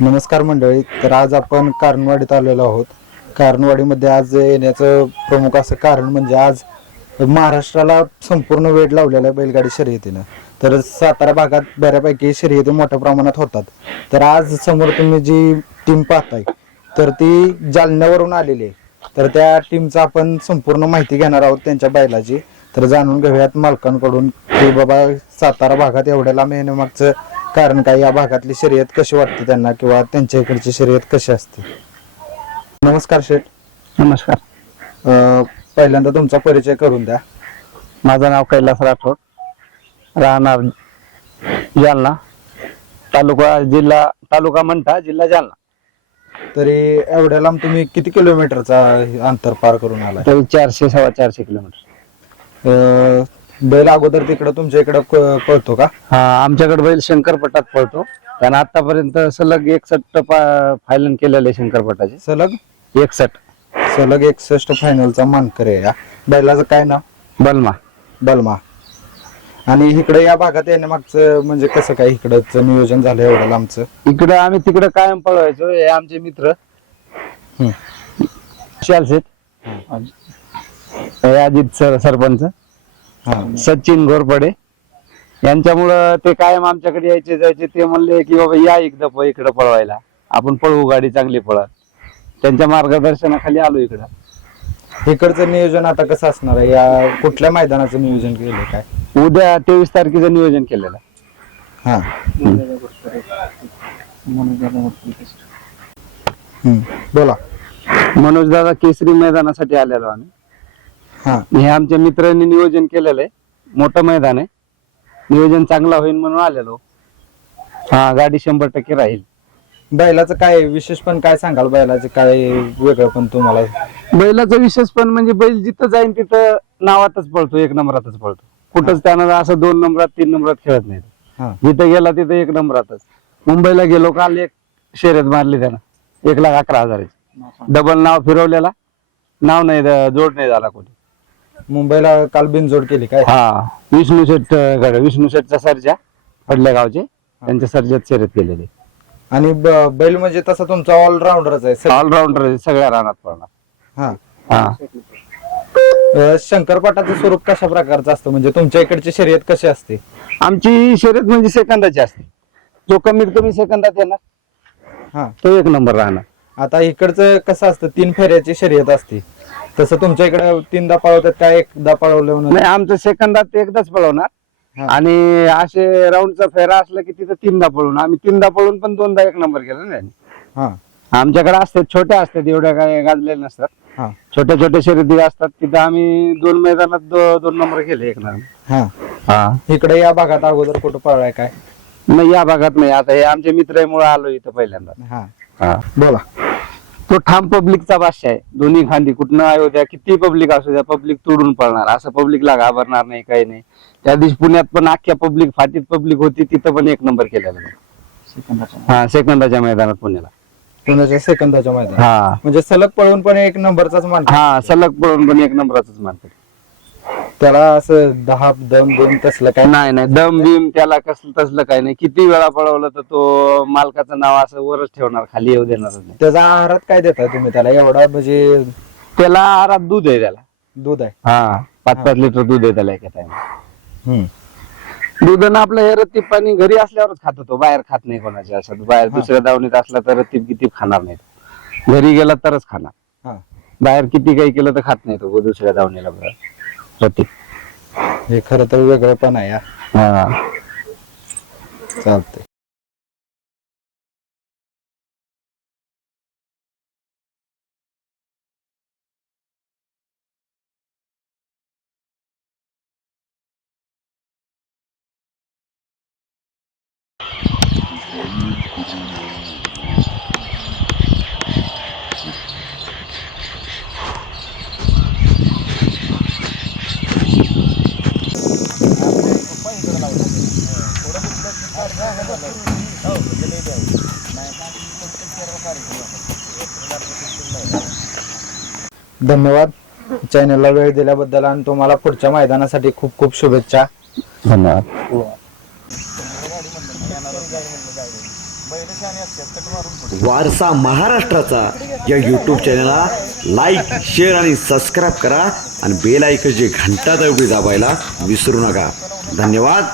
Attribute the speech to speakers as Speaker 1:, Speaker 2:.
Speaker 1: नमस्कार मंडळी तर आज आपण कारणवाडीत आलेलो आहोत. कारणवाडीमध्ये आज येण्याचं प्रमुख असं कारण म्हणजे आज महाराष्ट्राला संपूर्ण वेळ लावलेला आहे बैलगाडी शर्यतीनं. तर सातारा भागात बऱ्यापैकी शर्यती मोठ्या प्रमाणात होतात. तर आज समोर तुम्ही जी टीम पाहताय तर ती जालन्यावरून आलेली आहे. तर त्या टीमचा आपण संपूर्ण माहिती घेणार आहोत त्यांच्या बैलाची. तर जाणून घेऊयात मालकांकडून की बाबा सातारा भागात एवढ्या लांब येण्यामागचं कारण काय या भागातली शर्यत कशी वाटते त्यांना किंवा त्यांच्या इकडची शर्यत कशी असते? नमस्कार शेठ.
Speaker 2: नमस्कार.
Speaker 1: अं, पहिल्यांदा तुमचा परिचय करून द्या.
Speaker 2: माझं नाव कैलास राठोड. राहणार जालना. तालुका जिल्हा तालुका मंठा जिल्हा जालना.
Speaker 1: तरी एवढ्या लांब तुम्ही किती किलोमीटरचा अंतर पार करून आलाय?
Speaker 2: तरी चारशे सव्वा चारशे किलोमीटर.
Speaker 1: अं, बैल अगोदर तिकडं तुमच्या इकडं पळतो का?
Speaker 2: हा आमच्याकडे बैल शंकरपटात पळतो. कारण आतापर्यंत सलग एकसष्ट फायलन केलेले आहे शंकरपटाचे.
Speaker 1: सलग?
Speaker 2: एकसष्ट.
Speaker 1: सलग एकसष्ट फायनलचा मानकर आहे या. बैलाचं काय नाव?
Speaker 2: बलमा.
Speaker 1: बलमा. आणि इकडे या भागात येण्यामागचं म्हणजे कसं काय इकडचं नियोजन झालं एवढं लांबचं?
Speaker 2: इकडं आम्ही तिकडं कायम पळवायचो. हे आमचे मित्र.
Speaker 1: हम्म.
Speaker 2: हे अजित सर सरपंच. सचिन घोरपडे. यांच्यामुळं ते कायम आमच्याकडे यायचे जायचे. ते म्हणले की बाबा या एकदा प- इकडं पळवायला. आपण पळवू गाडी चांगली पळत. त्यांच्या मार्गदर्शनाखाली आलो इकडं.
Speaker 1: इकडचं नियोजन आता कसं असणार आहे? या कुठल्या मैदानाचं नियोजन केलं काय?
Speaker 2: उद्या तेवीस तारखेचं नियोजन केलेलं आहे.
Speaker 1: हा. हम्म. बोला.
Speaker 2: मनोज दादा केसरी मैदानासाठी आलेलो आम्ही.
Speaker 1: हा.
Speaker 2: हे आमच्या मित्रांनी नियोजन केलेलं आहे. मोठं मैदान आहे. नियोजन चांगलं होईल म्हणून आलेलो. हा गाडी शंभर टक्के राहील.
Speaker 1: बैलाचं काय विशेष पण काय सांगाल? बैलाचं काय वेगळं पण तुम्हाला?
Speaker 2: बैलाचं विशेष पण म्हणजे बैल जिथं जाईन तिथं नावातच पळतो एक नंबरातच पळतो. कुठंच त्यानं असं दोन नंबरात तीन नंबरात खेळत नाही जिथं गेला तिथं एक नंबरातच. मुंबईला गेलो काल एक शर्यत मारली त्यानं. एक लाख अकरा हजाराची. डबल नाव फिरवलेला. नाव नाही जोड नाही झाला कोणी.
Speaker 1: मुंबईला काल बिनजोड केली काय?
Speaker 2: हा. विष्णू शेठ गड विष्णू शेठचा सर्जा पडल्या गावचे. त्यांच्या सर्जात शर्यत केलेली.
Speaker 1: आणि ब- बैल म्हणजे तसा तुमचा ऑलराऊंडरच आहे सग-
Speaker 2: ऑलराऊंडर सगळ्या रानात पडणार
Speaker 1: हा.
Speaker 2: हा.
Speaker 1: अं, शंकरपाटाचं स्वरूप कशा प्रकारचं असतं? म्हणजे तुमच्या इकडची शर्यत कशी असते?
Speaker 2: आमची शर्यत म्हणजे सेकंदाची असते. जो कमीत कमी सेकंदात येणार
Speaker 1: हा.
Speaker 2: तो एक नंबर राहणार.
Speaker 1: आता इकडचं कसं असतं? तीन फेऱ्याची शर्यत असते. तसं तुमच्या इकडे तीनदा पळवतात काय एकदा पळवलं
Speaker 2: नाही आमचं सेकंदात एकदाच पळवणार. आणि असे राऊंडचा फेरा असला की तिथं तीनदा पळून आम्ही तीनदा पळून पण दोनदा एक नंबर केला नाही आमच्याकडे असतात छोट्या असतात एवढ्या काय गाजलेल्या नसतात. छोट्या छोट्या शर्यती असतात तिथं आम्ही दोन मैदानात दो- दोन नंबर केले एक नंबर
Speaker 1: हा.
Speaker 2: हा.
Speaker 1: इकडे या भागात अगोदर कुठं पळवाय काय?
Speaker 2: नाही या भागात नाही. आता हे आमचे मित्रामुळे आलो इथं पहिल्यांदा.
Speaker 1: बोला.
Speaker 2: तो ठाम पब्लिकचा बादशाह आहे. दोन्ही खांदी कुठनं आयो द्या किती पब्लिक असू द्या पब्लिक तोडून पळणार. असं पब्लिकला घाबरणार नाही काही नाही. त्या दिवशी पुण्यात पण अख्ख्या पब्लिक फाटीत पब्लिक होती तिथं पण एक नंबर केलेला. हा सेकंदाच्या मैदानात पुण्याला.
Speaker 1: पुण्याच्या सेकंदाच्या मैदान
Speaker 2: हा.
Speaker 1: म्हणजे सलग पळून पण एक नंबरचाच मान
Speaker 2: हा सलग पळून पण एक नंबरातच मानतात.
Speaker 1: त्याला असं दहा दोन दोन तसलं काय?
Speaker 2: नाही नाही. दम बिम त्याला कसलं तसलं काही नाही. किती वेळा पळवलं तर तो मालकाचं नाव असं वरच ठेवणार खाली येऊ देणारच नाही.
Speaker 1: त्याचा आहारात काय देताय तुम्ही? त्याला एवढा म्हणजे
Speaker 2: त्याला आहारात दूध आहे त्याला.
Speaker 1: दूध आहे?
Speaker 2: हा पाच पाच लिटर दूध आहे त्याला एका टाइम
Speaker 1: हम्म.
Speaker 2: दुधानं आपलं हे रत्तीप पाणी घरी असल्यावरच खात होतो. बाहेर खात नाही कोणाच्या असं बाहेर दुसऱ्या दावणीत असला तर रत्तीप किती खाणार नाही. घरी गेला तरच खाणार.
Speaker 1: हा.
Speaker 2: बाहेर किती काही केलं तर खात नाही तो दुसऱ्या दावणीला रत्तीप
Speaker 1: हे खरं तर वेगळं पण आहे हा.
Speaker 2: हा.
Speaker 1: चालतंय. धन्यवाद. चॅनलला वेळ दिल्याबद्दल आणि तुम्हाला पुढच्या मैदानासाठी खूप खूप शुभेच्छा.
Speaker 2: धन्यवाद.
Speaker 1: बैल
Speaker 3: वारसा महाराष्ट्राचा या यूट्यूब चॅनलला लाईक शेअर आणि सबस्क्राईब करा आणि बेल जे घंटा दाबायला विसरू नका. धन्यवाद.